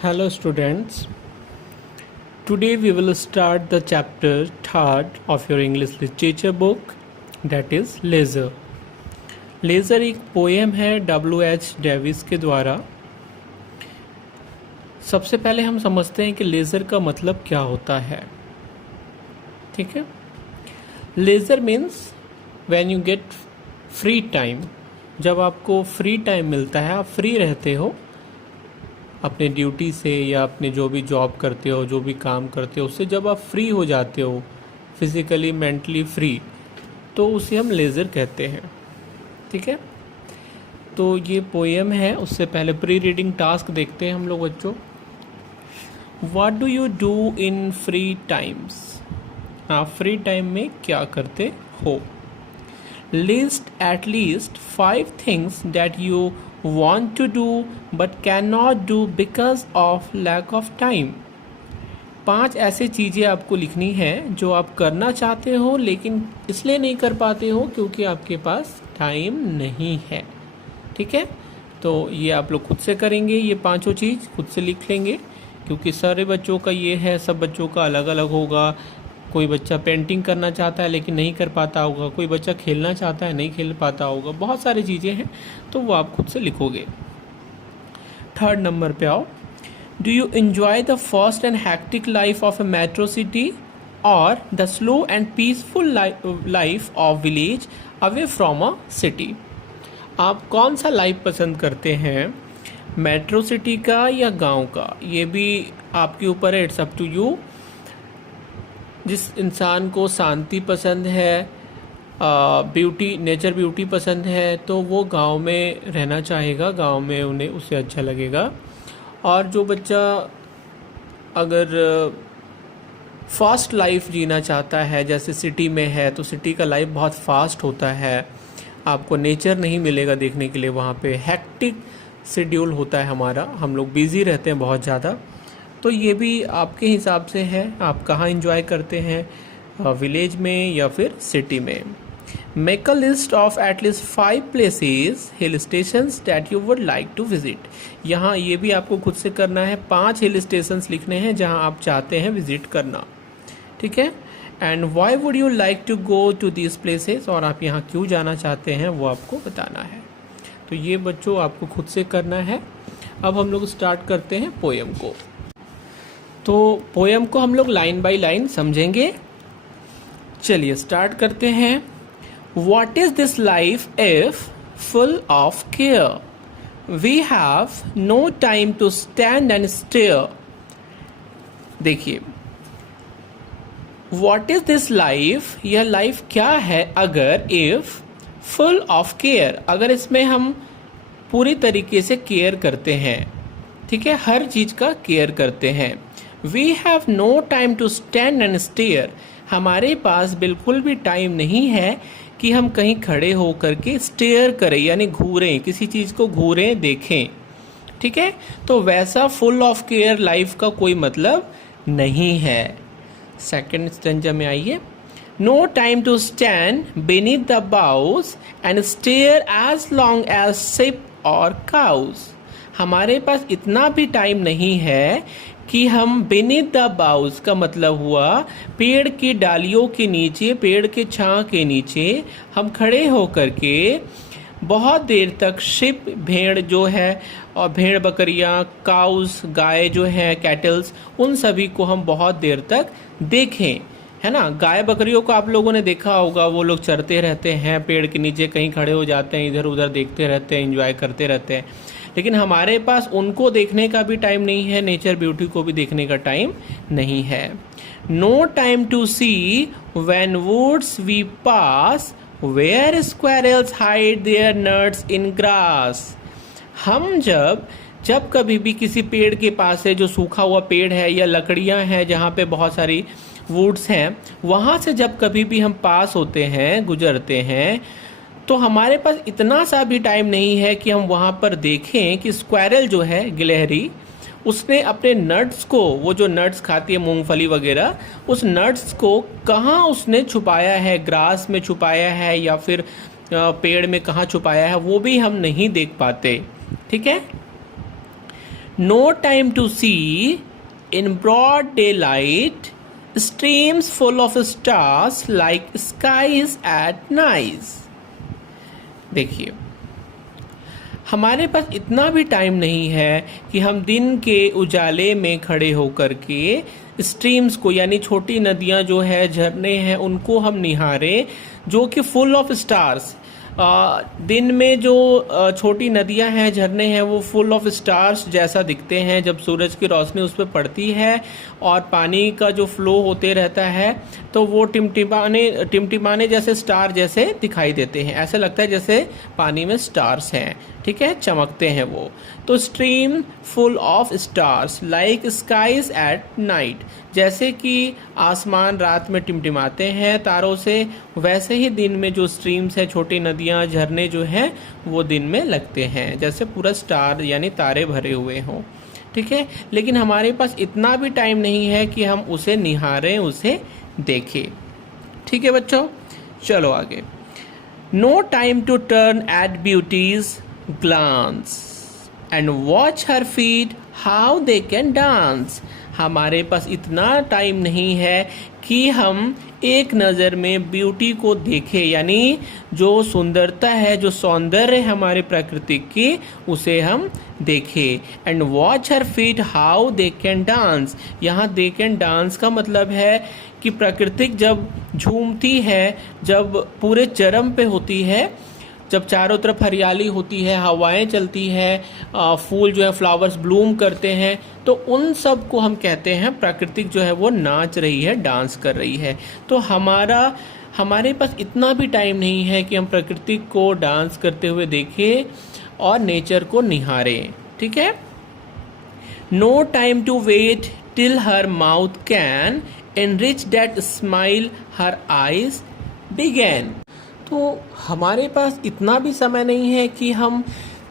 Hello students. Today we will start the chapter 3rd of your English literature book, that is laser. Laser एक poem है W.H. Davis के द्वारा। सबसे पहले हम समझते हैं कि लेज़र का मतलब क्या होता है। ठीक है, laser means when you get free time. जब आपको फ्री टाइम मिलता है, आप फ्री रहते हो अपने ड्यूटी से या अपने जो भी जॉब करते हो, जो भी काम करते हो, उससे जब आप फ्री हो जाते हो, फिज़िकली मेंटली फ्री, तो उसे हम लेज़र कहते हैं। ठीक है, तो ये पोएम है। उससे पहले प्री रीडिंग टास्क देखते हैं हम लोग बच्चों। What do you do in free times? आप फ्री टाइम में क्या करते हो? List at least 5 things that you want to do but cannot do because of lack of time। 5 ऐसे चीज़ें आपको लिखनी है जो आप करना चाहते हो लेकिन इसलिए नहीं कर पाते हो क्योंकि आपके पास टाइम नहीं है। ठीक है, तो ये आप लोग खुद से करेंगे। ये 5 चीज़ खुद से लिख लेंगे क्योंकि सारे बच्चों का ये है, सब बच्चों का अलग अलग होगा। कोई बच्चा पेंटिंग करना चाहता है लेकिन नहीं कर पाता होगा, कोई बच्चा खेलना चाहता है नहीं खेल पाता होगा, बहुत सारी चीज़ें हैं, तो वो आप खुद से लिखोगे। 3rd नंबर पे आओ। Do you enjoy the fast and hectic life of a metro city और the slow and peaceful life of village away from a city? आप कौन सा लाइफ पसंद करते हैं, मेट्रो सिटी का या गांव का? ये भी आपके ऊपर है, इट्स अप टू यू। जिस इंसान को शांति पसंद है, ब्यूटी, नेचर ब्यूटी पसंद है, तो वो गांव में रहना चाहेगा, गांव में उन्हें उसे अच्छा लगेगा। और जो बच्चा अगर फास्ट लाइफ जीना चाहता है, जैसे सिटी में है, तो सिटी का लाइफ बहुत फास्ट होता है, आपको नेचर नहीं मिलेगा देखने के लिए। वहाँ पे हेक्टिक शेड्यूल होता है हमारा, हम लोग बिज़ी रहते हैं बहुत ज़्यादा। तो ये भी आपके हिसाब से है, आप कहाँ एंजॉय करते हैं, विलेज में या फिर सिटी में। Make a list of at least 5 places, hill stations that you would like to visit. यहाँ ये भी आपको खुद से करना है। 5 हिल स्टेशंस लिखने हैं जहाँ आप चाहते हैं विजिट करना। ठीक है, and why would you like to go to this places, और आप यहाँ क्यों जाना चाहते हैं वो आपको बताना है। तो ये बच्चों आपको खुद से करना है। अब हम लोग स्टार्ट करते हैं पोएम को। तो पोएम को हम लोग लाइन बाय लाइन समझेंगे। चलिए स्टार्ट करते हैं। What is this life if full of care? We have no time to stand and stare। देखिए, What is this life? यह लाइफ क्या है अगर if full of care, अगर इसमें हम पूरी तरीके से केयर करते हैं। ठीक है, हर चीज़ का केयर करते हैं। We have no time to stand and stare। हमारे पास बिल्कुल भी टाइम नहीं है कि हम कहीं खड़े होकर के स्टेयर करें, यानी घूरें, किसी चीज़ को घूरें, देखें। ठीक है, तो वैसा फुल ऑफ केयर लाइफ का कोई मतलब नहीं है। सेकंड स्टेंजा में आइए। No time to stand beneath the bows and stare as long as sheep or cows. हमारे पास इतना भी टाइम नहीं है कि हम beneath द बाउस का मतलब हुआ पेड़ की डालियों के नीचे, पेड़ के छां के नीचे हम खड़े होकर के बहुत देर तक शिप, भेड़ जो है, और भेड़ बकरियां, काउस, गाय जो है, कैटल्स, उन सभी को हम बहुत देर तक देखें। है ना, गाय बकरियों को आप लोगों ने देखा होगा, वो लोग चरते रहते हैं, पेड़ के नीचे कहीं खड़े हो जाते हैं, इधर उधर देखते रहते हैं, एंजॉय करते रहते हैं। लेकिन हमारे पास उनको देखने का भी टाइम नहीं है, नेचर ब्यूटी को भी देखने का टाइम नहीं है। No time to see when woods we pass where squirrels hide their nuts in grass. हम जब कभी भी किसी पेड़ के पास है, जो सूखा हुआ पेड़ है या लकड़ियां हैं जहाँ पे बहुत सारी वुड्स हैं, वहाँ से जब कभी भी हम पास होते हैं, गुजरते हैं, तो हमारे पास इतना सा भी टाइम नहीं है कि हम वहाँ पर देखें कि स्क्वायरल जो है, गिलहरी, उसने अपने नट्स को, वो जो नट्स खाती है मूंगफली वगैरह, उस नट्स को कहाँ उसने छुपाया है, ग्रास में छुपाया है या फिर पेड़ में कहाँ छुपाया है, वो भी हम नहीं देख पाते। ठीक है, No time to see in broad daylight streams full of stars like skies at night. देखिए, हमारे पास इतना भी टाइम नहीं है कि हम दिन के उजाले में खड़े होकर के स्ट्रीम्स को यानी छोटी नदियां जो है, झरने हैं, उनको हम निहारें जो कि फुल ऑफ स्टार्स। दिन में जो छोटी नदियां हैं, झरने हैं, वो फुल ऑफ स्टार्स जैसा दिखते हैं जब सूरज की रोशनी उस पर पड़ती है और पानी का जो फ्लो होते रहता है तो वो टिमटिमाने जैसे स्टार जैसे दिखाई देते हैं। ऐसा लगता है जैसे पानी में स्टार्स हैं, ठीक है, चमकते हैं वो। तो stream full of stars like skies at night, जैसे कि आसमान रात में टिमटिमाते हैं तारों से, वैसे ही दिन में जो स्ट्रीम्स है, छोटी नदियां, झरने जो हैं वो दिन में लगते हैं जैसे पूरा स्टार यानी तारे भरे हुए हों, ठीक है। लेकिन हमारे पास इतना भी टाइम नहीं है कि हम उसे निहारें, उसे देखें, ठीक है बच्चों। चलो आगे। No time to turn at beauty's glance and watch her feet how they can dance। हमारे पास इतना टाइम नहीं है कि हम एक नज़र में ब्यूटी को देखें, यानी जो सुंदरता है, जो सौंदर्य हमारे प्रकृति की, उसे हम देखें। And watch her feet how they can dance, यहाँ दे कैन डांस का मतलब है कि प्रकृति जब झूमती है, जब पूरे चरम पे होती है, जब चारों तरफ हरियाली होती है, हवाएं चलती है, फूल जो है फ्लावर्स ब्लूम करते हैं, तो उन सब को हम कहते हैं प्राकृतिक जो है वो नाच रही है, डांस कर रही है। तो हमारे पास इतना भी टाइम नहीं है कि हम प्रकृति को डांस करते हुए देखें और नेचर को निहारें, ठीक है। No time to wait till her mouth can enrich that smile her eyes began. तो हमारे पास इतना भी समय नहीं है कि हम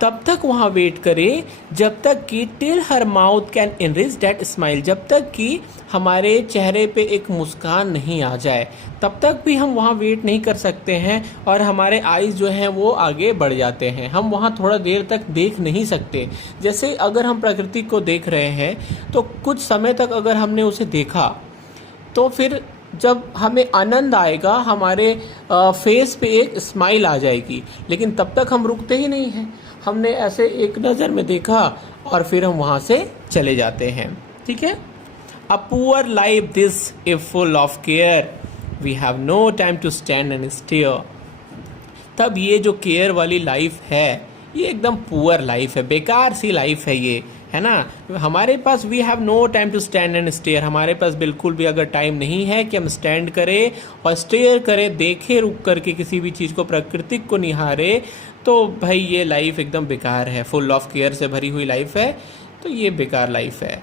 तब तक वहाँ वेट करें जब तक कि till her mouth can enrich that smile, जब तक कि हमारे चेहरे पे एक मुस्कान नहीं आ जाए, तब तक भी हम वहाँ वेट नहीं कर सकते हैं और हमारे आईज जो हैं वो आगे बढ़ जाते हैं। हम वहाँ थोड़ा देर तक देख नहीं सकते। जैसे अगर हम प्रकृति को देख रहे हैं तो कुछ समय तक अगर हमने उसे देखा तो फिर जब हमें आनंद आएगा, हमारे फेस पे एक स्माइल आ जाएगी, लेकिन तब तक हम रुकते ही नहीं हैं। हमने ऐसे एक नज़र में देखा और फिर हम वहाँ से चले जाते हैं, ठीक है। A poor life this if full of care we have no time to stand and stare. तब ये जो केयर वाली लाइफ है ये एकदम पुअर लाइफ है, बेकार सी लाइफ है ये, है ना। हमारे पास we have no time to stand and stare, हमारे पास बिल्कुल भी अगर टाइम नहीं है कि हम स्टैंड करें और स्टेयर करें, देखें रुक करके किसी भी चीज़ को, प्रकृति को निहारे, तो भाई ये लाइफ एकदम बेकार है। फुल ऑफ केयर से भरी हुई लाइफ है, तो ये बेकार लाइफ है।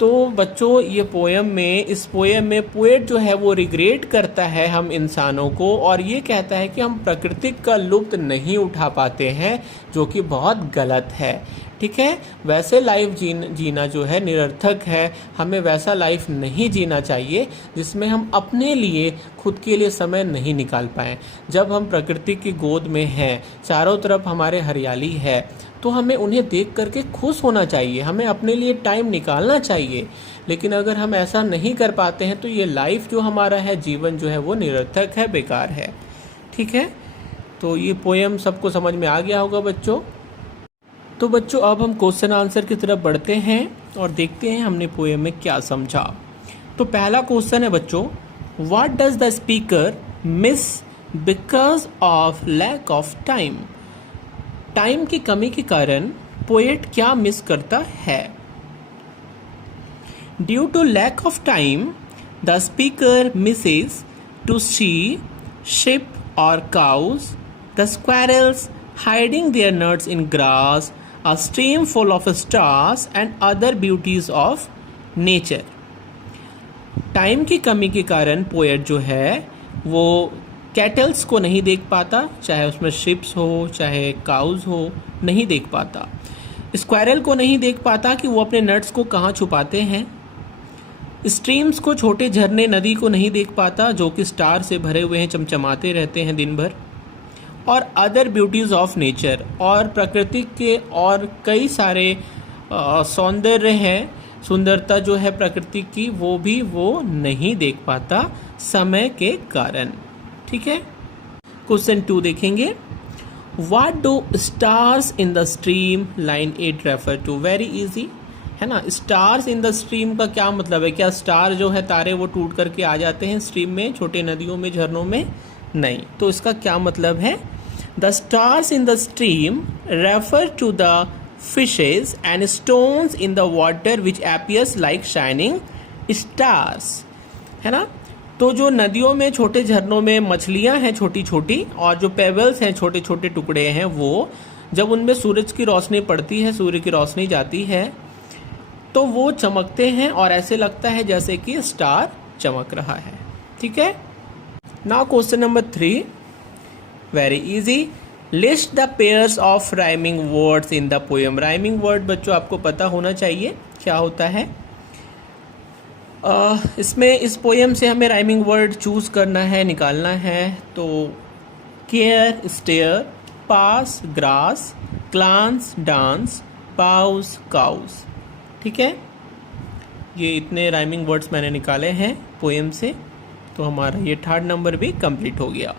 तो बच्चों ये इस पोएम में पोएट जो है वो रिग्रेट करता है हम इंसानों को और ये कहता है कि हम प्रकृति का लुत्फ नहीं उठा पाते हैं, जो कि बहुत गलत है, ठीक है। वैसे लाइफ जीना जो है निरर्थक है। हमें वैसा लाइफ नहीं जीना चाहिए जिसमें हम अपने लिए, खुद के लिए समय नहीं निकाल पाएँ। जब हम प्रकृति की गोद में हैं, चारों तरफ हमारे हरियाली है, तो हमें उन्हें देख करके खुश होना चाहिए, हमें अपने लिए टाइम निकालना चाहिए। लेकिन अगर हम ऐसा नहीं कर पाते हैं तो ये लाइफ जो हमारा है, जीवन जो है वो निरर्थक है, बेकार है, ठीक है। तो ये पोएम सबको समझ में आ गया होगा बच्चों। तो बच्चों अब हम क्वेश्चन आंसर की तरफ बढ़ते हैं और देखते हैं हमने पोएम में क्या समझा। तो पहला क्वेश्चन है बच्चों, what does the speaker miss because of lack of time. Time की कमी के कारण पोएट क्या मिस करता है। Due to lack of time the speaker misses to see sheep or cows, the squirrels hiding their nuts in grass, a stream full of stars and other beauties of nature। Time की कमी के कारण poet जो है वो kettles को नहीं देख पाता, चाहे उसमें शिप्स हो चाहे काउज हो, नहीं देख पाता। स्क्वायरल को नहीं देख पाता कि वो अपने नट्स को कहाँ छुपाते हैं। स्ट्रीम्स को, छोटे झरने, नदी को नहीं देख पाता जो कि स्टार से भरे हुए हैं, चमचमाते रहते हैं दिन भर। और अदर ब्यूटीज़ ऑफ नेचर, और प्रकृति के और कई सारे सौंदर्य है, सुंदरता जो है प्रकृति की, वो भी वो नहीं देख पाता समय के कारण। ठीक है। क्वेश्चन 2 देखेंगे। What do stars in the stream, line 8 refer to. Very easy है ना। स्टार्स इन द स्ट्रीम का क्या मतलब है? क्या स्टार जो है तारे वो टूट करके आ जाते हैं स्ट्रीम में, छोटे नदियों में, झरनों में? नहीं। तो इसका क्या मतलब है? The stars in the stream refer to the fishes and stones in the water which appears like shining stars, है ना। तो जो नदियों में, छोटे झरनों में मछलियां हैं छोटी छोटी, और जो पेबल्स हैं छोटे छोटे टुकड़े हैं, वो जब उनमें सूरज की रोशनी पड़ती है, सूर्य की रोशनी जाती है, तो वो चमकते हैं और ऐसे लगता है जैसे कि स्टार चमक रहा है। ठीक है। Now question number 3, very easy. List the pairs of rhyming words in the poem. Rhyming word बच्चों आपको पता होना चाहिए क्या होता है। इसमें इस पोएम से हमें राइमिंग वर्ड चूज करना है, निकालना है। तो केयर स्टेयर, पास ग्रास, ग्लांस डांस, पाउस काउस। ठीक है। ये इतने राइमिंग वर्ड्स मैंने निकाले हैं पोएम से, तो हमारा ये 3rd नंबर भी कंप्लीट हो गया।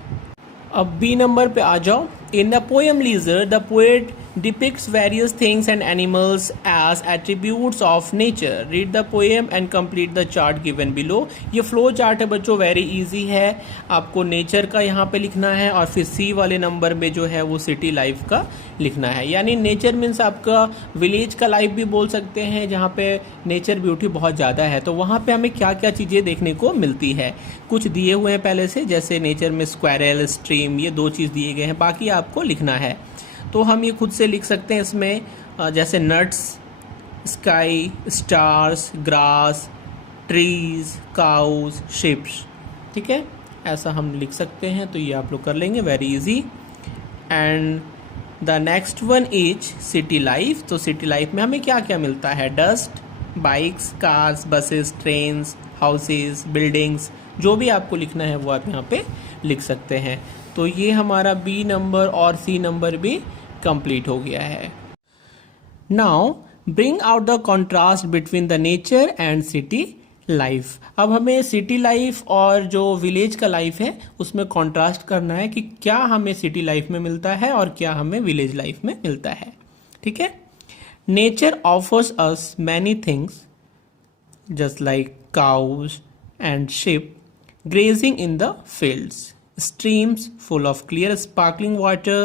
अब बी नंबर पे आ जाओ। In the poem leisure the poet depicts various things and animals as attributes of nature. Read the poem and complete the chart given below. ये फ्लो चार्ट है बच्चों, वेरी इजी है। आपको नेचर का यहाँ पे लिखना है और फिर सी वाले नंबर में जो है वो सिटी लाइफ का लिखना है। यानी नेचर मीन्स आपका विलेज का लाइफ भी बोल सकते हैं, जहाँ पे नेचर ब्यूटी बहुत ज़्यादा है। तो वहाँ पे हमें क्या क्या चीज़ें देखने को मिलती है, कुछ दिए हुए हैं पहले से, जैसे नेचर में स्क्वायरल, स्ट्रीम, ये 2 चीज़ दिए गए हैं, बाकी आपको लिखना है। तो हम ये खुद से लिख सकते हैं इसमें, जैसे nuts, sky, stars, grass, trees, cows, ships. ठीक है, ऐसा हम लिख सकते हैं। तो ये आप लोग कर लेंगे, very easy. And the next one is city life. तो सिटी लाइफ में हमें क्या क्या मिलता है? Dust, bikes, cars, buses, trains, houses, buildings, जो भी आपको लिखना है वो आप यहाँ पे लिख सकते हैं। तो ये हमारा बी नंबर और सी नंबर भी कंप्लीट हो गया है। Now bring out the contrast between the nature and city life. अब हमें सिटी लाइफ और जो विलेज का लाइफ है उसमें कॉन्ट्रास्ट करना है कि क्या हमें सिटी लाइफ में मिलता है और क्या हमें विलेज लाइफ में मिलता है। ठीक है। Nature offers us many things just like cows and ship grazing in the fields, streams full of clear sparkling water,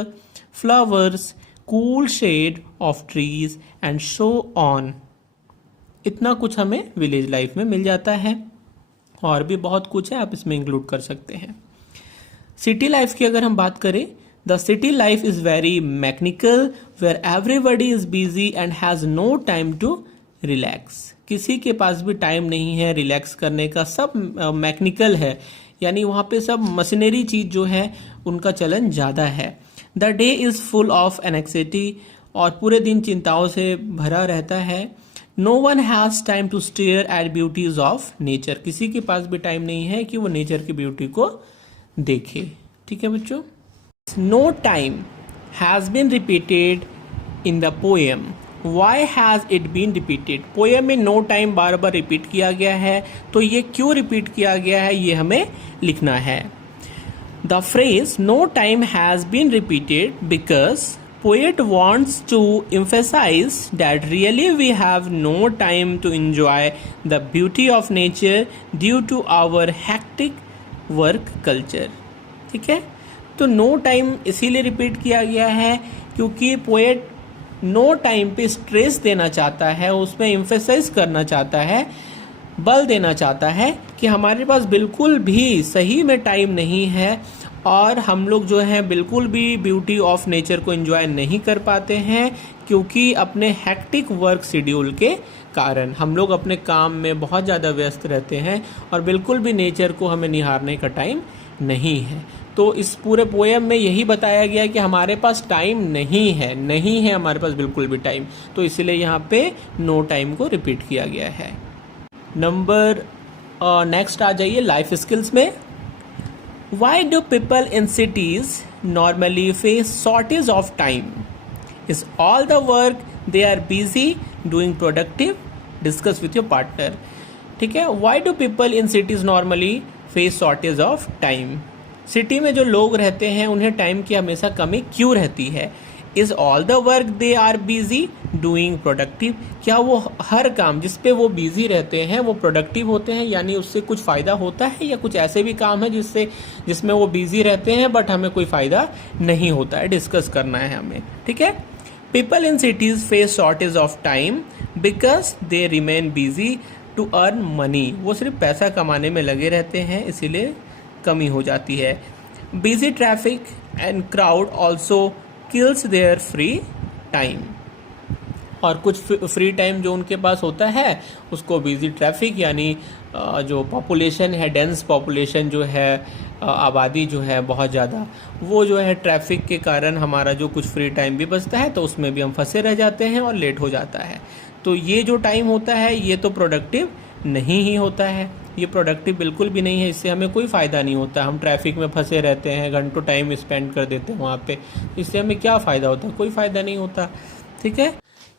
flowers, cool shade of trees and so on. इतना कुछ हमें विलेज लाइफ में मिल जाता है, और भी बहुत कुछ है, आप इसमें इंक्लूड कर सकते हैं। सिटी लाइफ की अगर हम बात करें, the city life is very mechanical where everybody is busy and has no time to relax. किसी के पास भी टाइम नहीं है रिलैक्स करने का, सब मैकेनिकल है, यानी वहाँ पे सब मशीनरी चीज जो है उनका चलन ज़्यादा है। The day is full of anxiety, और पूरे दिन चिंताओं से भरा रहता है। No one has time to stare at beauties of nature. किसी के पास भी टाइम नहीं है कि वो नेचर की ब्यूटी को देखे। ठीक है बच्चों। No time has been repeated in the poem. Why has it been repeated? Poem में नो टाइम बार बार रिपीट किया गया है, तो ये क्यों रिपीट किया गया है ये हमें लिखना है। The phrase no time has been repeated because poet wants to emphasize that really we have no time to enjoy the beauty of nature due to our hectic work culture. ठीक है, तो नो टाइम इसीलिए repeat किया गया है क्योंकि poet no time पे stress देना चाहता है, उसमें एम्फेसाइज करना चाहता है, बल देना चाहता है कि हमारे पास बिल्कुल भी सही में टाइम नहीं है और हम लोग जो है बिल्कुल भी ब्यूटी ऑफ नेचर को एंजॉय नहीं कर पाते हैं, क्योंकि अपने हेक्टिक वर्क शेड्यूल के कारण हम लोग अपने काम में बहुत ज़्यादा व्यस्त रहते हैं और बिल्कुल भी नेचर को हमें निहारने का टाइम नहीं है। तो इस पूरे पोएम में यही बताया गया कि हमारे पास टाइम नहीं है हमारे पास बिल्कुल भी टाइम, तो इसलिए यहाँ पे नो टाइम को रिपीट किया गया है। नंबर नेक्स्ट आ जाइए लाइफ स्किल्स में। Why do people in cities normally face shortage of time? Is all the work they are busy doing productive, discuss with your partner. ठीक है। Why do people in cities normally face shortage of time? City में जो लोग रहते हैं उन्हें time की हमेशा कमी क्यों रहती है? Is all the work they are busy doing productive? क्या वो हर काम जिस पे वो बिजी रहते हैं वो प्रोडक्टिव होते हैं, यानी उससे कुछ फायदा होता है, या कुछ ऐसे भी काम है जिसमें वो बिजी रहते हैं बट हमें कोई फायदा नहीं होता है? डिस्कस करना है हमें। ठीक है। People in cities face shortage of time because they remain busy to earn money. वो सिर्फ पैसा कमाने में लगे रहते हैं, इसीलिए कमी हो जाती है। Busy traffic and crowd also kills there free time. और कुछ फ्री टाइम जो उनके पास होता है उसको बिजी ट्रैफिक, यानी जो पॉपुलेशन है, डेंस पॉपुलेशन जो है, आबादी जो है बहुत ज़्यादा, वो जो है ट्रैफिक के कारण हमारा जो कुछ फ्री टाइम भी बचता है तो उसमें भी हम फंसे रह जाते हैं और लेट हो जाता है। तो ये जो टाइम होता है ये तो प्रोडक्टिव नहीं ही होता है, ये प्रोडक्टिव बिल्कुल भी नहीं है, इससे हमें कोई फ़ायदा नहीं होता। हम ट्रैफिक में फंसे रहते हैं, घंटों टाइम स्पेंड कर देते हैं वहाँ पे, इससे हमें क्या फ़ायदा होता है? कोई फ़ायदा नहीं होता। ठीक है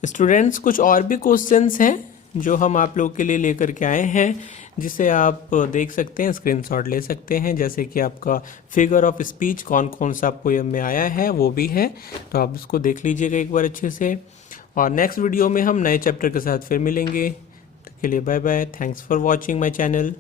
स्टूडेंट्स, कुछ और भी क्वेश्चंस हैं जो हम आप लोग के लिए लेकर के आए हैं, जिसे आप देख सकते हैं, स्क्रीनशॉट ले सकते हैं। जैसे कि आपका फिगर ऑफ स्पीच कौन कौन सा पोएम में आया है वो भी है, तो आप इसको देख लीजिएगा एक बार अच्छे से। और नेक्स्ट वीडियो में हम नए चैप्टर के साथ फिर मिलेंगे। तो के लिए bye bye, thanks for watching my channel.